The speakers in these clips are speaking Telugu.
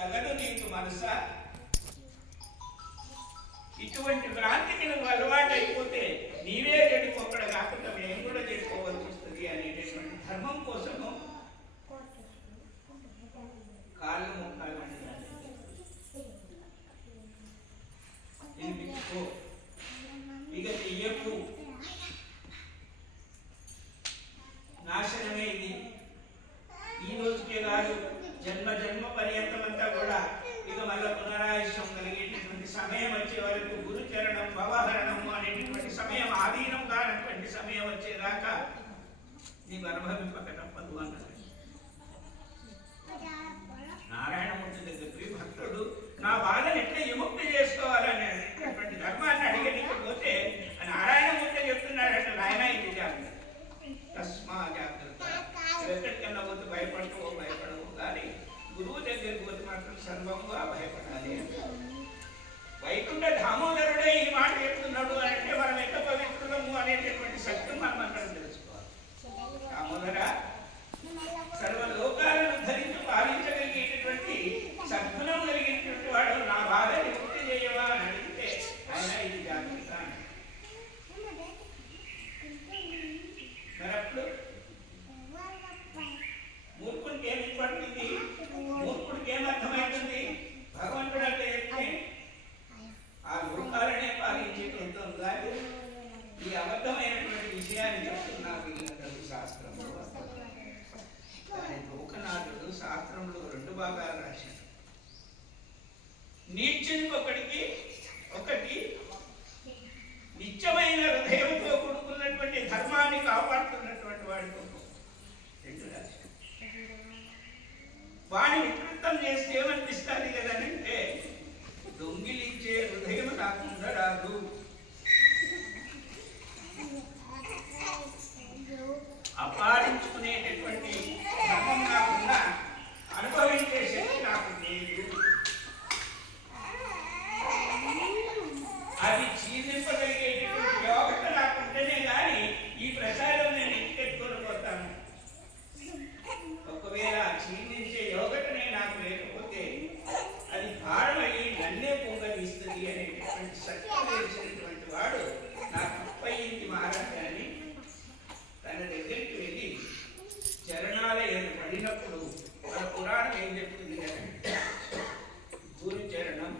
తగదు నీకు మనస. ఇటువంటి భ్రాంతికి నువ్వు అలవాటు అయిపోతే నీవే చెడిపోకడ కాకుండా మేము కూడా చెడిపోవలసి వస్తుంది అనేటటువంటి ధర్మం కోసము కాళ్ళు ముఖాలు వినిపించుకో, ఇక చెయ్యకు, నాశనమే ఇది. ఈ రోజుకే కాదు, జన్మ జన్మ పర్యంతం అంతా కూడా ఇక మళ్ళా పునరాయుష్యం కలిగేటటువంటి సమయం వచ్చే వరకు గురుచరణం భవహరణం అనేటటువంటి సమయం, ఆధీనం కానటువంటి సమయం వచ్చేదాకా నీకు అనుభవింపక తప్పదు అన్నది. నారాయణమూర్తి దగ్గరికి భక్తుడు నా బాధను ఎట్లా విముక్తి చేసుకోవాలనేటువంటి ధర్మాన్ని అడిగనికి పోతే నారాయణమూర్తి చెప్తున్నాడంటే నాయన ఇది జాగ్రత్త, తస్మా జాగ్రత్త. ఎక్కడికన్నా పోతే భయపడవు కానీ గురువు దగ్గరికి పోతే మాత్రం సర్వంగా భయపడాలి. వైకుంఠ దామోదరుడే ఈ మాట చెప్తున్నాడు అంటే మనం ఎంత పవిత్రులము అనేటటువంటి సత్యం మనం అక్కడ తెలుసుకోవాలి. దామోదర సర్వలోకాలను ధరించి పాలించగలిగేటటువంటి సద్గుణం కలిగినటువంటి వాడు నా బాధ నివృత్తి చేయవా అని అడిగితే ఆయన ఇది జాగ్రత్త. మరప్పుడు మూర్ఖుడికి ఏమి పడుతుంది, మూర్ఖుడికి ఏమర్థమవుతుంది? భగవంతుడు అంటే చెప్తే ఆ లోకాలనే పాలించేటంతో కానీ ఈ అబద్ధమైనటువంటి విషయాన్ని చెప్తున్నారు మిగిలిన శాస్త్రంలో. దాని లోకనాథుడు శాస్త్రంలో 2 భాగాలు రాశాడు. నీచునికి ఒకటి నిత్యమైన హృదయంతో కూడుకున్నటువంటి ధర్మాన్ని కాపాడుతున్నటువంటి వాడికి 2 రాశాడు. వాడిని వికృతం చేస్తే ఏమనిపిస్తుంది కదనంటే దొంగిలించే హృదయం రాకుండా రాదు, అపారించుకునేటటువంటి ధర్మం కాకుండా అనుభవించే శక్తి నాకు లేదు. అది జీర్ణింపగలిగేటటువంటి యోగత నాకుంటేనే కానీ ఈ ప్రసాదం నేను ఇంటికెత్తుకొని పోతాను. ఒకవేళ క్షీణించే యోగతనే నాకు లేకపోతే అది భారమయ్యి నన్నే పొంగలిస్తుంది అనేటటువంటి సత్యం తెలిసినటువంటి వాడు నాకు తప్పయింది మహారాజాన్ని తన దగ్గరికి వెళ్ళి చరణాలయాలు పడినప్పుడు మన పురాణం ఏం చెప్తుంది అంటే గురు చరణం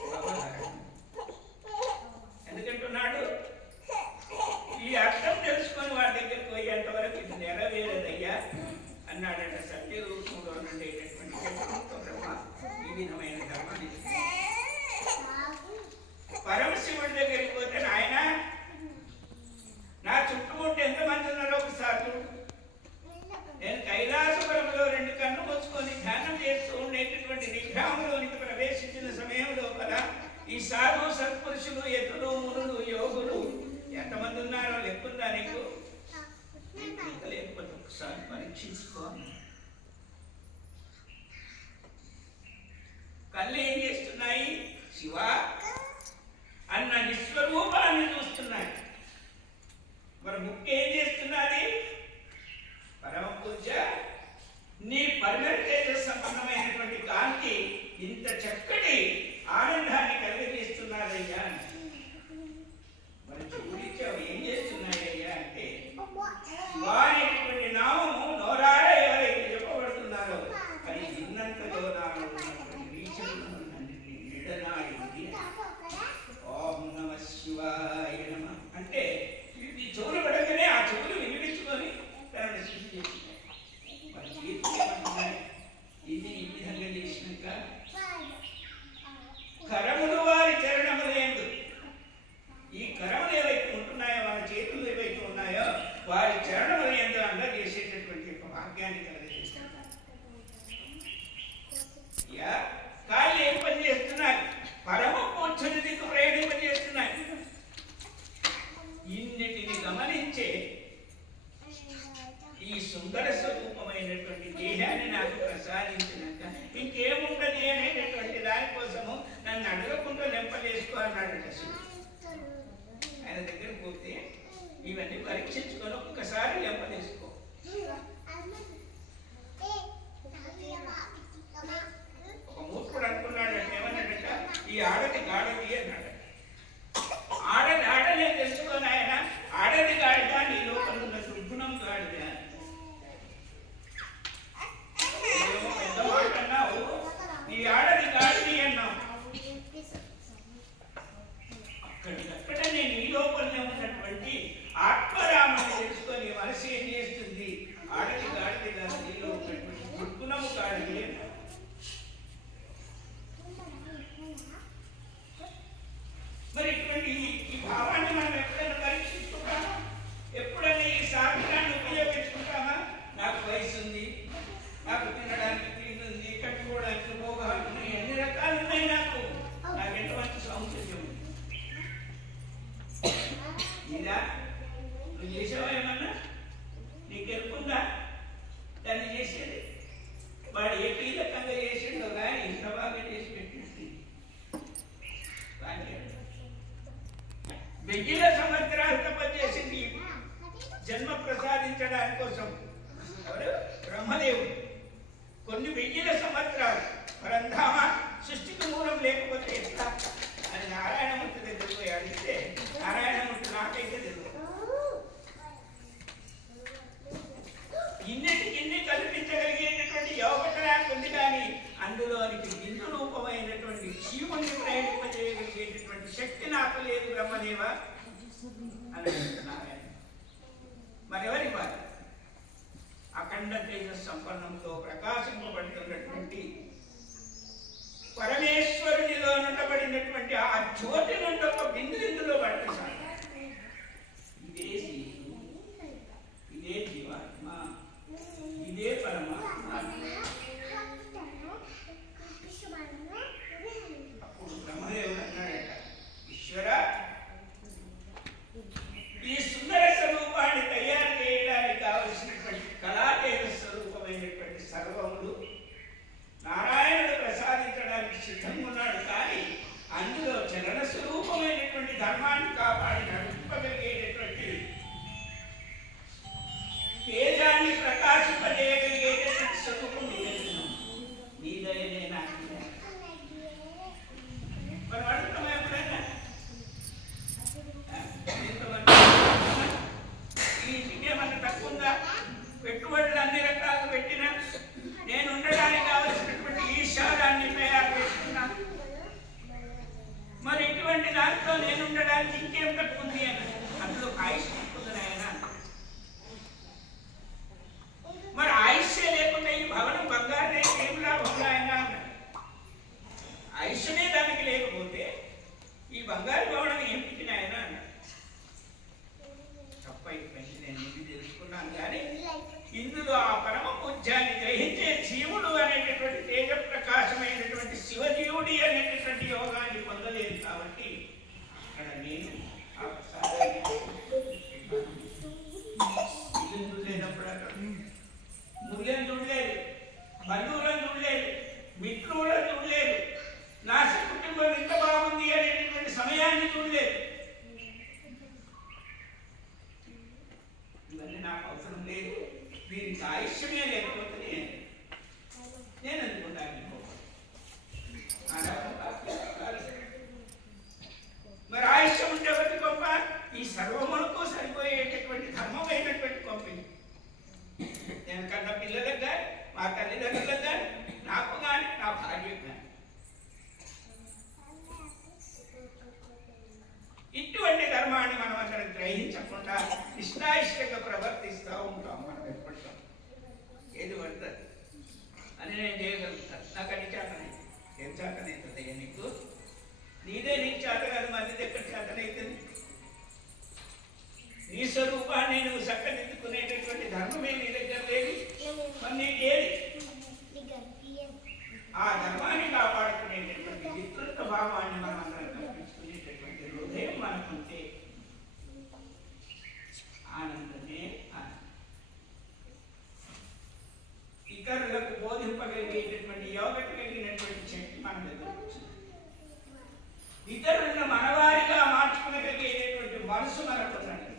భవహరణం. ఎందుకంటున్నాడు ఈ అర్థం తెలుసుకొని వాడి దగ్గరికి పోయేంత వరకు ఇది నెరవేరదయ్యా అన్నాడట. సత్య రూపంలో ఉండేటటువంటి బ్రహ్మ ఈ విధమైన ధర్మాన్ని పరమశివుడి దగ్గరికి పోతే నాయన నా చుట్టుముట్టు ఎంతమంది ఉన్నారో ఒకసారి చూడు. నేను కైలాసపురంలో 2 కన్ను మూసుకొని ధ్యానం చేస్తూ ఉండేటటువంటి విగ్రహంలోనికి ప్రవేశించిన సమయంలో కదా ఈ సాధు సత్పురుషులు యతులు మునులు యోగులు ఎంతమంది ఉన్నారో లెక్కుందా నీకు? లేకపోతే ఒకసారి పరీక్షించుకో. కళ్ళు ఏం చేస్తున్నాయి? శివ అన్న నిస్వరూపాన్ని చూస్తున్నాయి. మరి ముక్కు ఏం చేస్తున్నది? పరమ పూజ నీ పరిమళ సంపన్నమైనటువంటి కాంతి ఇంత చక్కటి ఆనందాన్ని కలిగజేస్తున్నారయ్యా. మరి చూడించావు ఏం చేస్తున్నాయ్యా అంటే వారిటువంటి నామము నోరాడ ఎవరైతే చెప్పబడుతున్నారో అది విన్నంతలో నాలో ఉన్నటువంటి వీచనములన్నిటినీ నిడనాడింది. ఓం నమః శివాయ నమః అంటే ఈ చెవులు పడగానే ఆ చెవులు వినిపించుకొని తనను శుద్ధి చేస్తున్నాయి. మరి చేతులు ఏమంటున్నాయి? ఇది ఈ విధంగా చేసినాక కరములు వారి చరణములందు, ఈ కరములు ఏవైతే ఉంటున్నాయో వాళ్ళ చేతులు ఏవైతే ఉన్నాయో వారి చరణములందు అంగా చేసేటటువంటి ఒక భాగ్యాన్ని కలిగజేస్తారు. కాళ్ళు ఏం పని చేస్తున్నాయి? పరమ పూజని దిక్కు ప్రయాణింపజేస్తున్నాయి. ఇన్నిటిని గమనించే ఈ సుందర స్వరూపమైనటువంటి దేహాన్ని నాకు ప్రసాదించినాక ఇంకేముంటది అనేటటువంటి దానికోసము నన్ను అడగకుండా లెంపలేసుకో అన్నాడట శివుడు. ఆయన దగ్గరికి పోతే ఇవన్నీ పరీక్షించుకొని ఒక్కసారి లెంపలేసుకో. 1000 సంవత్సరాలు తపస్సు చేసింది జన్మ ప్రసాదించడానికి కోసం. ఎవరు? బ్రహ్మదేవుడు. కొన్ని 1000 సంవత్సరాలు పరంధామ సృష్టికి మూలం లేకపోతే ఎట్లా అని నారాయణమూర్తి దగ్గర పోయి అడిగితే నారాయణమూర్తి నాకైతే తెలియదు. ఇన్ని కల్పించగలిగేటటువంటి యోగకరానికి ఉంది, కానీ అందులోనికి బిందు రూపమైనటువంటి జీవుని ప్రయాణింపజేయగలిగేటటువంటి శక్తి నాకు లేదు బ్రహ్మదేవ అని నారాయణ. మరెవరి బాధ? అఖండ తేజ సంపన్నంతో ప్రకాశింపబడుతున్నటువంటి పరమేశ్వరునిలో నుండబడినటువంటి ఆ జ్యోతి నుండి ఒక బిందు ఇందులో పడుతున్నాడు. ఇదే జీవుడు, ఇదే జీవాత్మ, ఇదే పరమాత్మ. అప్పుడు బ్రహ్మదేవుడు అన్నాడట, ఈశ్వర, ఈ సుందర స్వరూపాన్ని తయారు చేయడానికి కావలసినటువంటి కళాతేజ స్వరూపమైనటువంటి సర్వములు నారాయణుడు ప్రసాదించడానికి సిద్ధంగా ఉన్నాడు. కానీ అందులో చలన స్వరూపమైనటువంటి ధర్మాన్ని కాపాడి నడిపగలిగేటటువంటి తేజాన్ని ప్రకాశింపజేయగలిగేటటువంటి స్వరూపం నీ దయనే నాకు. మనం అడుగుతాం ఎప్పుడైనా ఈ ఇంకేమన్నా తక్కువ ఉందా? పెట్టుబడులు అన్ని రకాలు పెట్టినా నేను ఉండడానికి కావలసినటువంటి ఈశారాన్ని తయారు చేసుకున్నా, మరి ఇటువంటి దాంట్లో నేను ఉండడానికి ఇంకేం తక్కువ ఉంది అని అందులో ఆయుష్ తీసుకుంటున్నాయన. మరి ఆయుష్యే లేకుండా ఈ భవనం బంగారు ఏం లాభం ఆయన? ఆయుష్యమే దానికి లేకపోతే ఈ బంగారు భవనం ఏం పెట్టినాయన అన్నాడు. తప్పైపోయింది, నేను ఇది తెలుసుకున్నాను. కానీ ఇందులో ఆ పరమ పూజ్యాన్ని గ్రహించే జీవుడు అనేటటువంటి తేజ ప్రకాశమైనటువంటి శివజీవుడి అనేటటువంటి యోగాన్ని పొందలేదు. కాబట్టి అక్కడ నేను చూడలేనప్పుడు అక్కడ ముళ్ళని చూడలేదు, బంధువులను చూడలేదు, మిత్రులను చూడలేదు, నా కుటుంబం ఎంత బాగుంది అనేటటువంటి సమయాన్ని చూడలేదు. ఇవన్నీ నాకు అవసరం లేదు, దీనికి ఆయుష్యమే లేకపోతే నేను అనుకున్నాను. మరి ఆయుష్యం ఉంటే ఎవరికి గొప్ప? ఈ సర్వములకు సరిపోయేటటువంటి ధర్మమైనటువంటి గొప్ప. నేను కన్న పిల్లలకు కానీ, మా తల్లిదండ్రులకు కానీ, నాకు కానీ, నా భార్యకు కానీ ఇటువంటి ధర్మాన్ని మనం అందరం గ్రహించకుండా ఇష్టాయిష్టంగా ప్రవర్తిస్తూ ఉంటాం. మనం ఎప్పటికీ ఏది పడుతుంది అని నేను చేయగలుగుతాను, నాకు అది చేతనైతే. ఏం చేతనైతుంది నీకు? నీదే నీకు చేత కాదు, మంది దగ్గర చేతనైతుంది. నీ స్వరూపాన్ని నువ్వు చక్కదిద్దుకునేటటువంటి ధర్మమే నీ దగ్గర లేదు, మరి నీకేది? ఆ ధర్మాన్ని కాపాడుకునేటటువంటి విస్తృత భావాన్ని మనం అందరం కల్పించుకునేటటువంటి హృదయం మనకుంటే ఆనందమే ఆనందం. ఇతరులకు బోధింపగలిగేటటువంటి యోగత కలిగినటువంటి శక్తి మన దగ్గర వచ్చింది. ఇతరులను మనవారిగా మార్చుకునగలిగేటటువంటి మనసు మనకున్నది.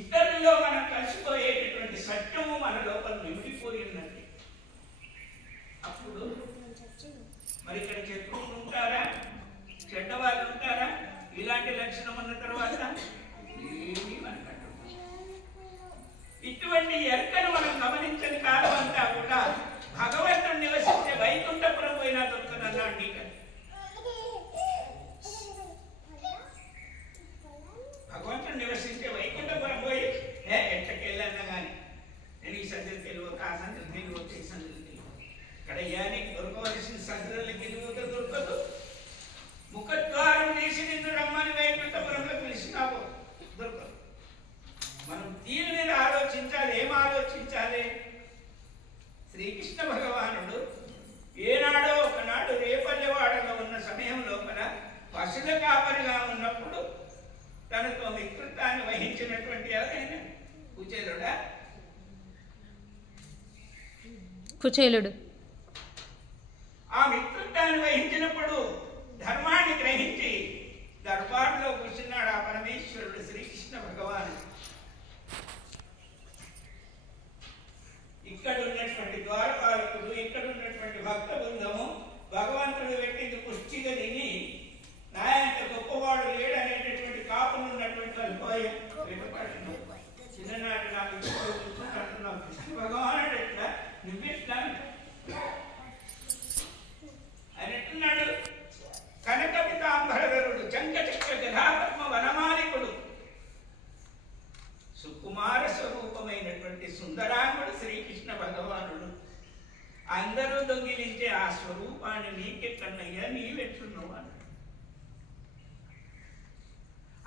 ఇతరుల్లో మనం కలిసిపోయేటటువంటి సత్యము మన లోపల నిండిపోయి ఉన్నది. అప్పుడు మరి ఇక్కడ శత్రువులు ఉంటారా, చెడ్డవాళ్ళు ఉంటారా? ఇలాంటి లక్షణం ఉన్న తర్వాత ఏమీ మనకు ఇటువంటి ఎరుకను మనం గమనించని కాలం అంతా కూడా భగవంతుడు నివసించే వైకుంఠపురం పోయినా దొరుకుతుందన్నాడు. నీకు భగవంతుడు నివసించే వైకుంఠపురం పోయి ఎట్లకి వెళ్ళన్నా కానీ నేను ఈ సందులు తెలియదు, ఆ సందులు తెలియదు, ఈ సందులు తెలియదు. ఇక్కడ నీకు దొరకవలసిన సందులకి తెలియదు, దొరకదు. ముఖద్వారం తీసి నిన్ను రమ్మని వైకుంఠపురంలో పిలిచినావు, దొరకదు. మనం దీని మీద ఆలోచించాలి. ఏం ఆలోచించాలి? శ్రీకృష్ణ భగవానుడు ఏనాడో ఒకనాడు రేపల్లెవాడలో ఉన్న సమయం లోపల పశుల కాపరిగా ఉన్నప్పుడు తనతో మిత్రుత్వాన్ని వహించినటువంటి ఎవరైనా కుచేలుడా? కుచేలుడు. ఆ మిత్రుత్వాన్ని వహించినప్పుడు ధర్మాన్ని గ్రహించి దర్బార్లో కూర్చున్నాడు ఆ పరమేశ్వరుడు శ్రీకృష్ణ భగవాను. ఇక్కడ ఉన్నటువంటి ద్వారపాలకుడు, ఇక్కడ ఉన్నటువంటి భక్త బృందము భగవంతుడు పెట్టింది పుష్టిగా తిని నాయంత గొప్పవాడు లేడనేటటువంటి కాపులు ఉన్నటువంటి చిన్ననాటి నాకు అంటున్నావు కృష్ణ భగవానుడు ఎట్లా నువ్వెట్లా ఆయన ఎట్టున్నాడు? కనక పితాంబరధరుడు, చంకచక్ర గదాపద్మ వనమాలికుడు, సుకుమార స్వరూపమైనటువంటి సుందరాంగుడు శ్రీకృష్ణ భగవానుడు. అందరూ దొంగిలించే ఆ స్వరూపాన్ని నీకెక్కడయ్యా, నీవెట్లున్నావు అన్నాడు.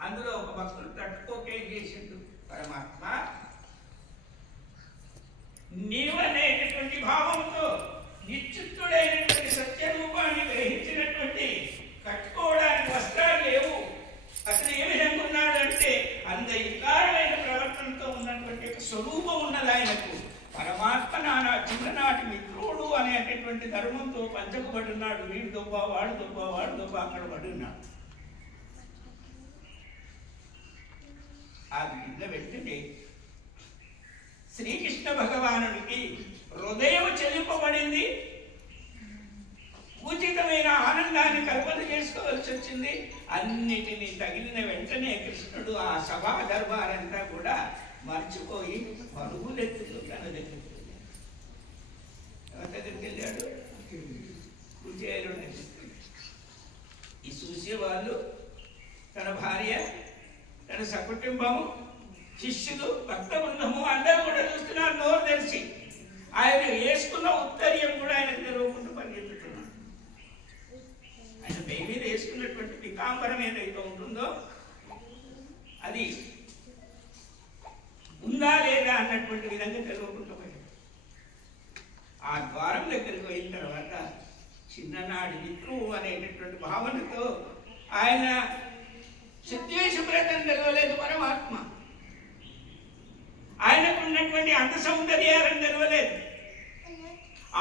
అందులో ఒక భక్తుడు తట్టుకోకేం చేసిండు, పరమాత్మ నీవనేటటువంటి భావంతో నిశ్చిత్తుడైనటువంటి సత్యరూపాన్ని గ్రహించినటువంటి కట్టుకోవడానికి వస్త్రాలు లేవు. అతను ఏ విధంగా ఉన్నాడంటే అంత వికారమైన ప్రవర్తనతో ఉన్నటువంటి ఒక స్వరూపం ఉన్నది ఆయనకు. పరమాత్మ నానా చిన్ననాటి మిత్రుడు అనేటటువంటి ధర్మంతో పంచకబడి ఉన్నాడు. వీడు దొబ్బ, వాడు దొబ్బ, వాడు దొబ్బ అక్కడ పడి ఉన్నాడు. ఆ విధంగా వెంటనే శ్రీకృష్ణ భగవానుడికి హృదయం చెలింపబడింది. ఉచితమైన ఆనందాన్ని కల్పన చేసుకోవాల్సి వచ్చింది. అన్నిటినీ తగిలిన వెంటనే కృష్ణుడు ఆ సభా దర్బారంతా కూడా మర్చిపోయి పరుగులెత్తుతూ తన దగ్గరికి వెళ్ళాడు. కుచేలుడు ఈ చూసేవాళ్ళు తన భార్య, తన సకుటుంబము, శిష్యులు, భక్త బృందము అందరూ కూడా చూస్తున్నారు నోరు తెరిచి. ఆయన వేసుకున్న ఉత్తరీయం కూడా ఆయనకు తెరవకుండా పరిగెత్తుతున్నాడు. ఆయన పై మీద వేసుకున్నటువంటి పితాంబరం ఏదైతే ఉంటుందో అది ఉందా లేదా అన్నటువంటి విధంగా తెరవకుండా పోయాడు. ఆ ద్వారం దగ్గరికి పోయిన తర్వాత చిన్ననాడి మిత్రువు అనేటటువంటి భావనతో ఆయన శుద్ధేశుభ్రతం తెరవలేదు పరమాత్మ. ఆయనకు ఉన్నటువంటి అంత సౌందర్యాలను తెరవలేదు.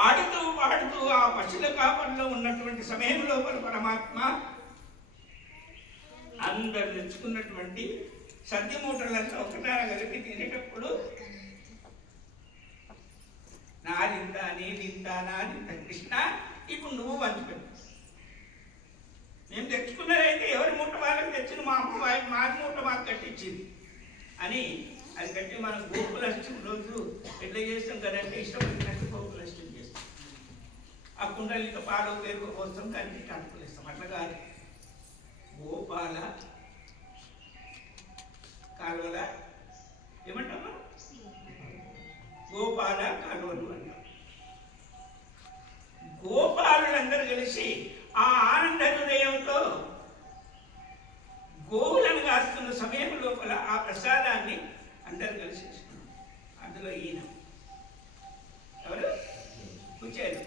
ఆడుతూ పాడుతూ ఆ పశుల కాపంలో ఉన్నటువంటి సమయం లోపల పరమాత్మ అందరు తెచ్చుకున్నటువంటి సద్ది మూటలంతా ఒకటాన కలిపి తినేటప్పుడు నాదింత, నీదింత, నాదింత, కృష్ణ ఇప్పుడు నువ్వు పంచిపెట్టు. మేము తెచ్చుకున్నదైతే ఎవరి మూట వాళ్ళకి తెచ్చిన మా అమ్మ మాది మూట మాకు కట్టించింది అని అది కట్టి మనం గోకులష్టం రోజు ఎట్లా చేస్తాం కదంటే ఇష్టపడినట్టు గోకులష్టం చేస్తాం. ఆ కుండలు ఇంకా పాలు పెరుగు కోసం దానికి కనుక్కులేస్తాం. అట్లా కాదు, గోపాల కాలువల ఏమంటామా, గోపాల కాలువలు అంటాం. గోపాలులందరూ కలిసి ఆ ఆనంద హృదయంతో గోవులను కాస్తున్న సమయం లోపల ఆ ప్రసాదాన్ని అందరు కలిసి ఇస్తున్నాం. అందులో ఈయన ఎవరు, కుచేలు.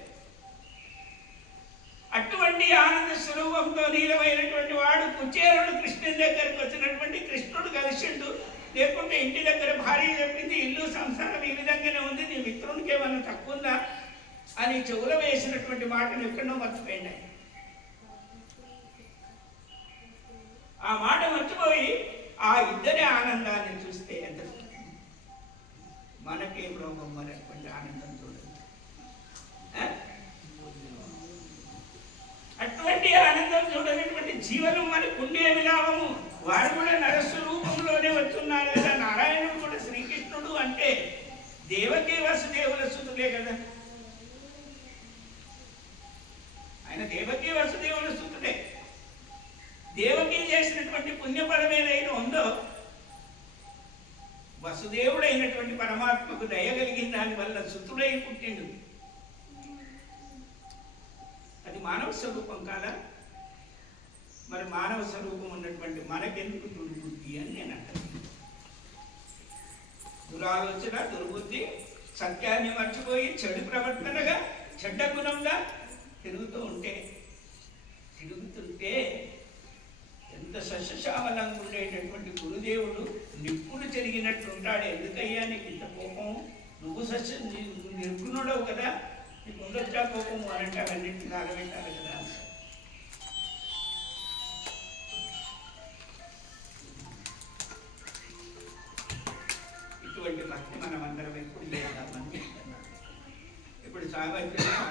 అటువంటి ఆనంద స్వరూపంతో నీలమైనటువంటి వాడు కుచేలుడు కృష్ణుని దగ్గరికి వచ్చినటువంటి కృష్ణుడు కలిసిండు. లేకుంటే ఇంటి దగ్గర భార్య చెప్పింది ఇల్లు సంసారం ఈ విధంగానే ఉంది, నీ మిత్రునికి ఏమన్నా తక్కువ ఉందా అని చెవులో వేసినటువంటి మాటను ఎక్కడో మర్చిపోయింది. ఆ మాట మర్చిపోయి ఆ ఇద్దరి ఆనందాన్ని చూస్తే ఎంత మనకేం రోగం అనేటువంటి ఆనందం చూడండి. అటువంటి ఆనందం చూడనటువంటి జీవనం మనకు ఉండే విలాపము. వారు కూడా నరస్వరూపంలోనే వచ్చున్నారు కదా. నారాయణుడు కూడా శ్రీకృష్ణుడు అంటే దేవకీ వసుదేవుల సుతులే కదా. ఆయన దేవకీ వసుదేవుల సుతుడే. దేవకీ చేసినటువంటి పుణ్యఫలం ఏదైతే ఉందో వసుదేవుడైనటువంటి పరమాత్మకు దయగలిగిన దాని వల్ల సుతుడై పుట్టిండు. అది మానవ స్వరూపం కాదా? మరి మానవ స్వరూపం ఉన్నటువంటి మనకెందుకు దుర్బుద్ధి అని నేను అంటాను. దురాలోచన, దుర్బుద్ధి, సత్యాన్ని మర్చిపోయి చెడు ప్రవర్తనగా, చెడ్డ గుణంగా తిరుగుతుంటే ఎంత సస్యశ్యామలంగా ఉండేటటువంటి గురుదేవుడు నిప్పులు చెరిగినట్టు ఉంటాడు. ఎందుకయ్యా నీకు ఇంత కోపం? నువ్వు నిర్గుణుడవు కదా, నీకు ఉండొచ్చా కోపము అని అంటే అవన్నింటిని ఆగబెట్టాలి కదా.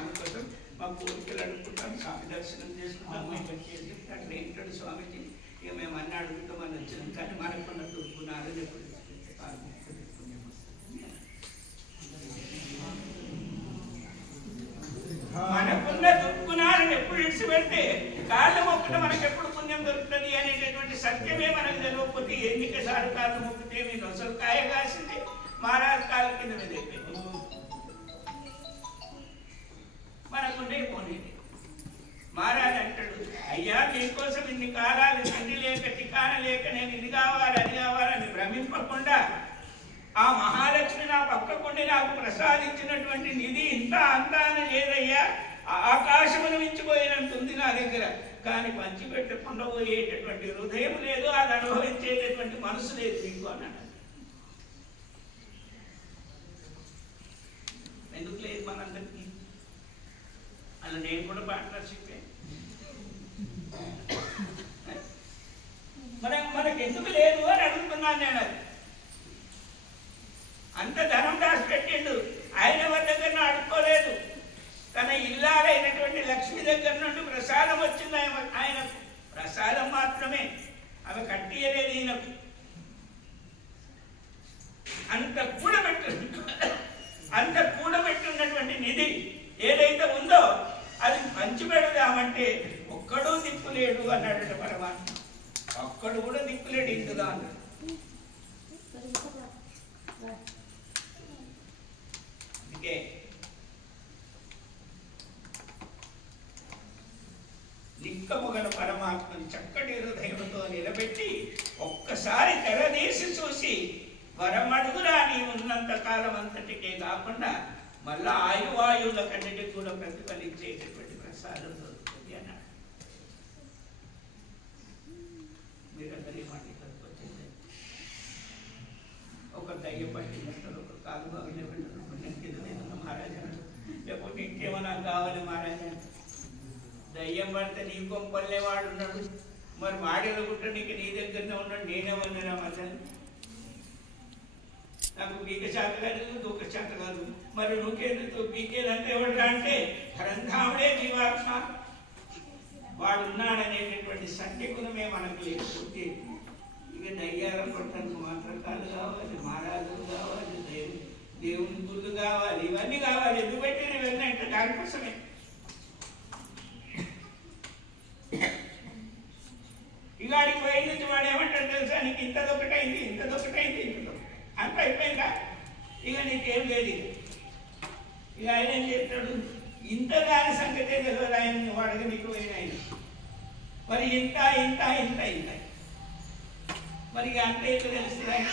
స్వామి కోసం మా కోరికలు అడుగుకుంటాం, స్వామి దర్శనం చేసుకుంటాం. మేము అట్లా ఏంటాడు స్వామిజీ, ఇక మేము అన్నీ అడుగుతామని వచ్చినాం. కానీ మనకున్న దుర్గుణాలు ఎప్పుడు మనకున్న దుర్గుణాలను ఎప్పుడు ఇడిచిపెడితే కాళ్ళు మొక్కట మనకు ఎప్పుడు పుణ్యం దొరుకుతుంది అనేటటువంటి సత్యమే మనకు తెలియకపోతే ఎన్నిక సార్లు కాళ్ళు మొక్కితే మీరు అసలు కాయ కాసింది మహారాజు కాళ్ళ కింద మీద అయిపోయింది. మనకుండే పోనేది. మహారాజు అంటాడు, అయ్యా మీకోసం ఇన్ని కాలాలు తిండి లేక టికాన లేక నేను ఇది కావాలి అది కావాలని భ్రమింపకుండా ఆ మహాలక్ష్మి నా పక్కకుండి నాకు ప్రసాదించినటువంటి నిధి ఇంత అంతా అని లేదయ్యా, ఆకాశమును మించిపోయినంత ఉంది నా దగ్గర. కానీ పంచిపెట్టకుండా పోయేటటువంటి హృదయం లేదు, అది అనుభవించేటటువంటి మనసు లేదు మీకు అన్నాడు. ఎందుకు లేదు మనందరికీ? అలా నేను కూడా పార్ట్నర్షిప్ మనకు ఎందుకు లేదు అని అడుగుతున్నాను నేను. అది అంత ధనం దాచి పెట్టిండు, ఆయన ఎవరి దగ్గర అడుక్కోలేదు. తన ఇల్లాలైనటువంటి లక్ష్మి దగ్గర నుండి ప్రసాదం వచ్చింది ఆయన. ప్రసాదం మాత్రమే, ఆమె కట్టియలేదు ఈయనకు. అంత కూడబెట్టున్నటువంటి నిధి ఏదైతే ఉందో అది పంచిపెడదామంటే ఒక్కడూ దిక్కులేడు అన్నాడు పరమాత్మ. ఒక్కడు కూడా దిక్కులేడు ఇందులో అన్నాడు. అందుకే నిక్కముగల పరమాత్మని చక్కటి హృదయంతో నిలబెట్టి ఒక్కసారి తెరదీసి చూసి వరమడుగురా నీ ఉన్నంత కాలం అంతటికే కాకుండా మళ్ళా ఆయువాయువుల కన్నిటికి కూడా ప్రతిఫలించేటటువంటి ప్రసాదం దొరుకుతుంది అన్నాడు. మీరందరూ ఏమంటారు? వచ్చింది ఒక దయ్యం పట్టినట్టు, ఒక కాలు బాగునే పెట్టిన మహారాజా, లేకపోతే ఇంకేమన్నా కావాలి మహారాజా. దయ్యం పడితే నీ కొంపల్లే వాడు ఉన్నాడు, మరి వాడేలుగుంటే నీకు నీ దగ్గరనే ఉన్నాడు. నేనేమన్నారా మళ్ళీ నాకు బీక శాత కాదు, దూక శాత కాదు, మరి నువ్వుకేందుకు బీకేదంటే ఎవడురా అంటే గ్రంథాముడే జీవాత్మ, వాడు ఉన్నాడనేటటువంటి సత్యగుణమే మనకు లేకపోతే ఇక దయ్యాల పట్టణం మాత్రం కాదు కావాలి, మహారాజులు కావాలి, దేవుని గుళ్ళు కావాలి, ఇవన్నీ కావాలి. ఎందుకు పెట్టిన ఇవన్నీ అంటే దానికోసమే. ఇవాడికి పోయి నుంచి వాడు ఏమంటాడు తెలుసా, నీకు ఇంతదొకటైంది ఇంతదొకటైంది ఇంతదొకటి అంత అయిపోయిందా, ఇక నీకేం లేదు. ఇక ఆయన ఏం చెప్తాడు, ఇంత దాని సంగతే తెలియదు ఆయన వాడికి నీకు పోయిన ఆయన. మరి ఇంత ఇంత ఇంత ఇంత మరి ఇక అంత అయితే తెలుస్తుంది ఆయన.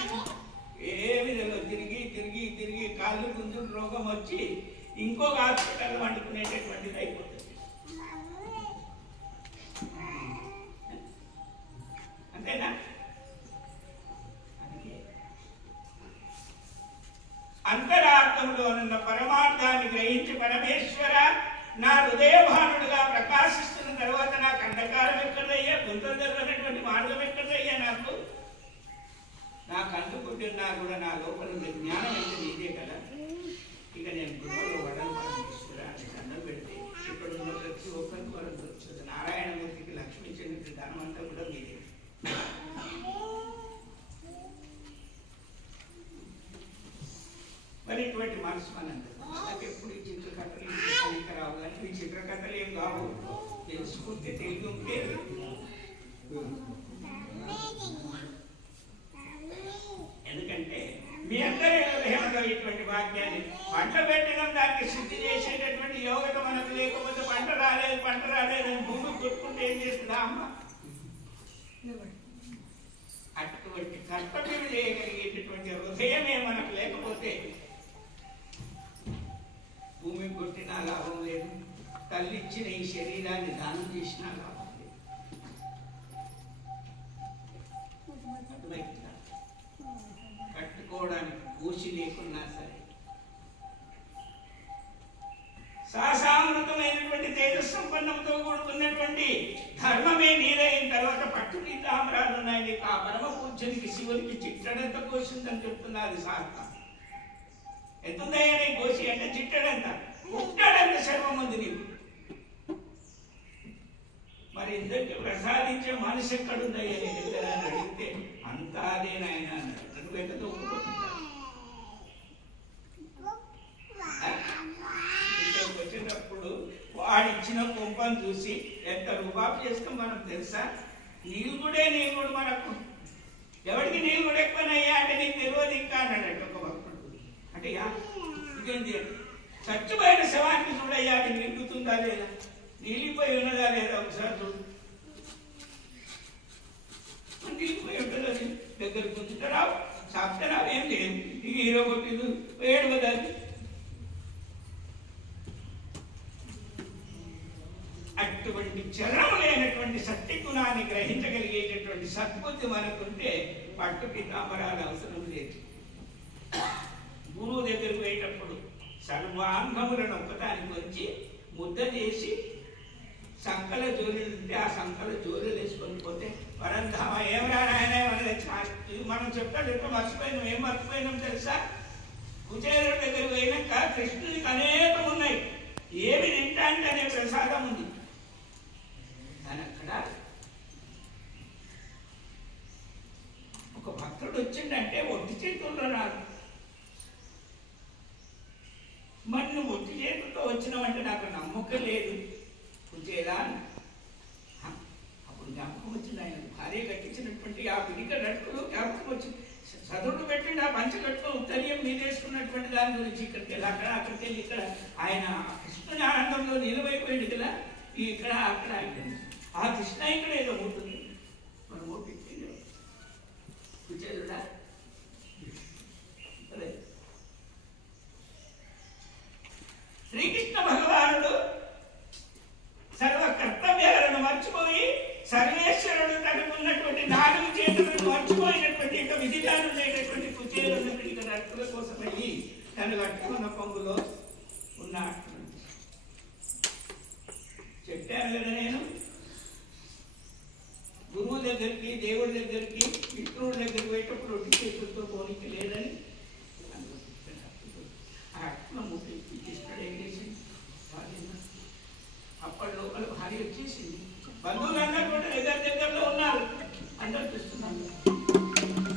ఏమి తెలియదు. తిరిగి తిరిగి తిరిగి కాళ్ళు గుంజు రోగం వచ్చి ఇంకొక హాస్పిటల్ వండుకునేటటువంటిది అయిపోతుంది. అంతేనా? అంతరార్థంలో ఉన్న పరమార్థాన్ని గ్రహించి పరమేశ్వర నా హృదయభానుడుగా ప్రకాశిస్తున్న తర్వాత నాకు అంధకారం ఎక్కడయ్యా, గుంతలు జరిగినటువంటి మార్గం ఎక్కడయ్యా, నాకు అందుకుంటున్నా కూడా నా లోపల జ్ఞానం ఎంత నీదే కదా. ఇక నేను గృహలో వడలు పరమేశ్వర అని దండం పెడితే ఇక్కడ ఉన్న ప్రతి ఒక్కరికి వరం దొరుకుతుంది. నారాయణమూర్తికి లక్ష్మి చెందిన ధనం అంతా కూడా మీదే. మరి ఇటువంటి మనసు మనందరూ మనకు ఎప్పుడు ఈ చిత్రకథలు ఇంకా రావు. కానీ ఈ చిత్రకథలు ఏం కావు, తెలుసుకుంటే తెలివి ఉంటే. ఎందుకంటే మీ అందరి హృదయంలో ఇటువంటి వాక్యాన్ని పంట పెట్టడం దానికి శుద్ధి చేసేటటువంటి యోగత మనకు లేకపోతే పంట రాలేదు అని భూమి కొట్టుకుంటే ఏం చేస్తుందా అమ్మ? అటువంటి కర్తవ్యం చేయగలిగేటటువంటి హృదయమే మనకు లేకపోతే భూమి కొట్టినా లాభం లేదు, తల్లిచ్చిన ఈ శరీరాన్ని దానం చేసినా లాభం లేదు. కట్టుకోవడానికి పూసి లేకున్నా సరే సాసామృతమైనటువంటి తేజస్సంపన్నంతో కూడుకున్నటువంటి ధర్మమే నీదైన తర్వాత పట్టు నీ తామరాలు ఉన్నాయి. నీకు ఆ పరమ పూజ్యునికి శివునికి చిట్టడంత కోసిందని చెప్తున్నది శాస్త్రం. ఎంతుందయ్యా నీ కోసి అంటే చిట్టడంత. ఉంటాడంత సర్వం ఉంది నీకు. మరి ఇందరికి ప్రసాదించే మనసు ఎక్కడుందయ్యా నీ దగ్గర అని అడిగితే అంతా అదే నాయన అన్నాడు. నువ్వు ఎక్కడో ఒప్పుకుంటున్నా వచ్చేటప్పుడు వాడిచ్చిన కొంపను చూసి ఎంత రుబాబు చేస్తాం మనం తెలుసా? నీళ్ళు కూడా మనకు ఎవరికి నీళ్ళు కూడా ఎక్కువనయ్యా అంటే నీకు తెలియదు ఇంకా అన్నాడు ఒక భక్తుడు. అంటే ఇదేంటి చచ్చిపోయిన శవానికి చూడయ్యా అది నిండుతుందా లేదా, నీళ్ళిపోయి ఉన్నదా లేదా ఒకసారి చూడు. నీళ్ళిపోయి ఉంటుంది అది దగ్గరికి ఉంచుతారావు సాప్తరావు ఏం లేదు ఇక హీరో కొట్టింది ఏడు కదా. అటువంటి చలనం లేనటువంటి సత్య గుణాన్ని గ్రహించగలిగేటటువంటి సద్బుద్ధి మనకుంటే పట్టు పీతాంబరాలు అవసరం లేదు. గురువు దగ్గరికి పోయేటప్పుడు సర్వాంగములను ఒక్కటానికి వచ్చి ముద్ద చేసి సంకల జోలీలు ఉంటే ఆ సంకల జోలీలు వేసుకొని పోతే వరంధామ ఏమరా నాయన మనం చెప్తా మర్చిపోయినాం. ఏం మర్చిపోయినాం తెలుసా? కుచేరుడి దగ్గరికి పోయినాక కృష్ణునికి అనేకం ఉన్నాయి. ఏమి తింటానికి అనే ప్రసాదం ఉంది. కానీ అక్కడ ఒక భక్తుడు వచ్చిందంటే ఒట్టి చేతుల్లో రాదు. మరి నువ్వు ఒట్టి చేతులతో వచ్చినావంటే నాకు నమ్మకం లేదు కుచేలా. అప్పుడు జ్ఞాపకం వచ్చింది ఆయన భార్య కట్టించినటువంటి ఆ పిడిక నడుపులు జ్ఞాపకం వచ్చింది. చదువులు పెట్టిండి ఆ పంచకట్టులో ఉత్తరీయం మీదేసుకున్నటువంటి దాని గురించి ఇక్కడికి వెళ్ళి అక్కడికి వెళ్ళి ఇక్కడ ఆయన కృష్ణుని ఆనందంలో నిలువైపోయింది కదా. ఇక్కడ అక్కడ అయిపోయింది. ఆ కృష్ణ ఇక్కడ ఏదో ఉంటుంది మనం ఓపిక కుచేరుడా అదే శ్రీకృష్ణ భగవానుడు సర్వ కర్తవ్యాలను మర్చిపోయి సర్వేశ్వరుడు తనకున్నటువంటి 4 చేతులను మర్చిపోయినటువంటి యొక్క విధిగాను ఉండేటటువంటి కుచేరుడు ఇక్కడ అర్థుల కోసం వెళ్ళి తను కట్టుకున్న పొంగులో ఉన్న చెప్పాను కదా నేను. గురువు దగ్గరికి దేవుడి దగ్గరికి మిత్రుడి దగ్గరికి పోయేటప్పుడు ఒట్టి చేతులతో పోనీకి లేదని అట్లా ముట్టి ఇస్తాడు. ఏం చేసింది అప్పటి లోపల భార్య వచ్చేసింది. బంధువులందరూ కూడా దగ్గరలో ఉన్నారు. అందరూ చూస్తున్నాను.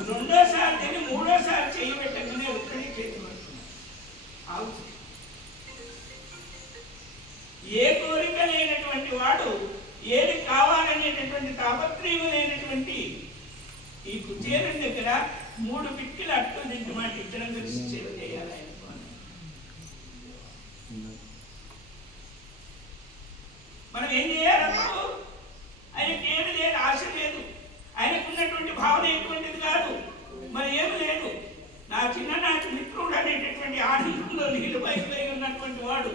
రెండోసారి తిని మూడోసారి చెయ్యి పెట్టగానే ఒక్కడే చేతి పడుతున్నారు. ఏ కోరిక లేనటువంటి వాడు ఏది కావాలనేటటువంటి తాపత్రయం లేనటువంటి ఈ కుచేరుని దగ్గర 3 పిక్కిలు అట్టు తింటే మాట ఇద్దరం కలిసి సేవ చేయాలి. ఆయన మనం ఏం చేయాలప్పుడు? ఆయనకి ఏమి లేదు, ఆశ లేదు, ఆయనకున్నటువంటి భావన ఎటువంటిది కాదు, మరి ఏమి లేదు. నా చిన్ననాటి మిత్రుడు అనేటటువంటి ఆనందంలో నీళ్ళు పైకి ఉన్నటువంటి వాడు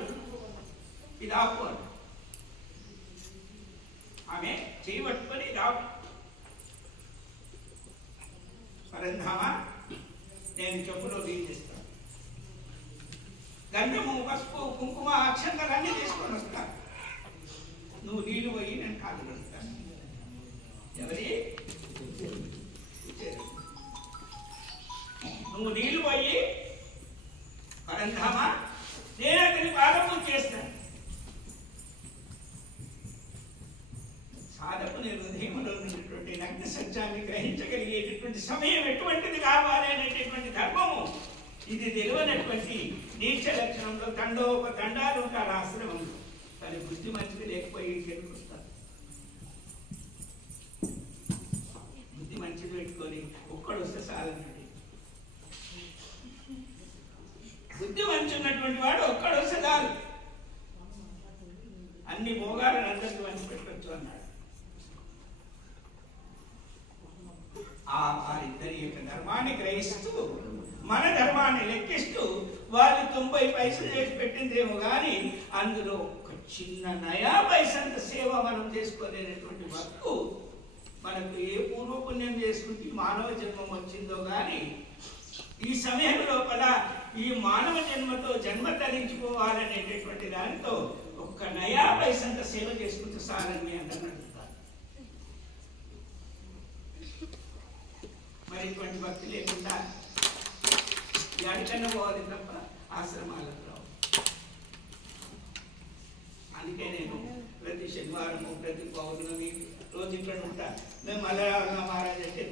ఇది ఆపు. ఆమె చేయబట్టుకొని రావు. పరంధామ నేను చెప్పులో తీసేస్తాను. గంధము పసుపు కుంకుమ అక్షంతలన్నీ తీసుకొని వస్తాను. నువ్వు నీళ్ళు పోయి నేను కాలు పెడతాను. ఎవరి నువ్వు నీళ్ళు పోయి పరంధామ నేను అతని పాదము చేస్తాను. సాధకుని హృదయంలో ఉన్నటువంటి నగ్న సత్యాన్ని గ్రహించగలిగేటటువంటి సమయం ఎటువంటిది కావాలి అనేటటువంటి ధర్మము ఇది తెలియనటువంటి నీచ లక్షణంలో తండాలు ఉంటారు ఆశ్రమంలో. కానీ బుద్ధి మంచిది లేకపోయి ఇంటికి వస్తారు. బుద్ధి మంచిది పెట్టుకొని ఒక్కడు వస్తే సాధనండి. బుద్ధి మంచి ఉన్నటువంటి వాడు ఒక్కడు వస్తే చాలు, అన్ని భోగాలను అందరికీ మంచి పెట్టవచ్చు అన్నాడు. వారిద్దరి యొక్క ధర్మాన్ని గ్రహిస్తూ మన ధర్మాన్ని లెక్కిస్తూ వాళ్ళు 90 పైసలు చేసి పెట్టిందేమో కానీ అందులో ఒక చిన్న నయా పైసంత సేవ మనం చేసుకోలేనటువంటి వరకు మనకు ఏ పూర్వపుణ్యం చేసుకుంటే మానవ జన్మం వచ్చిందో కానీ ఈ సమయం లోపల ఈ మానవ జన్మతో జన్మ తరించుకోవాలనేటటువంటి దానితో ఒక్క నయా పైసంత సేవ చేసుకుంటే సారని మీ అందరూ అడుగుతారు. మరి ఇటువంటి భక్తి లేకుండా ఎక్కడికన్నా పోవాలి తప్ప ఆశ్రమాలకు రావు. అందుకే నేను ప్రతి శనివారము ప్రతి పౌర్ణమి రోజు ఇక్కడ ఉంటా మేము మలయాళ మహారాజ్ అంటే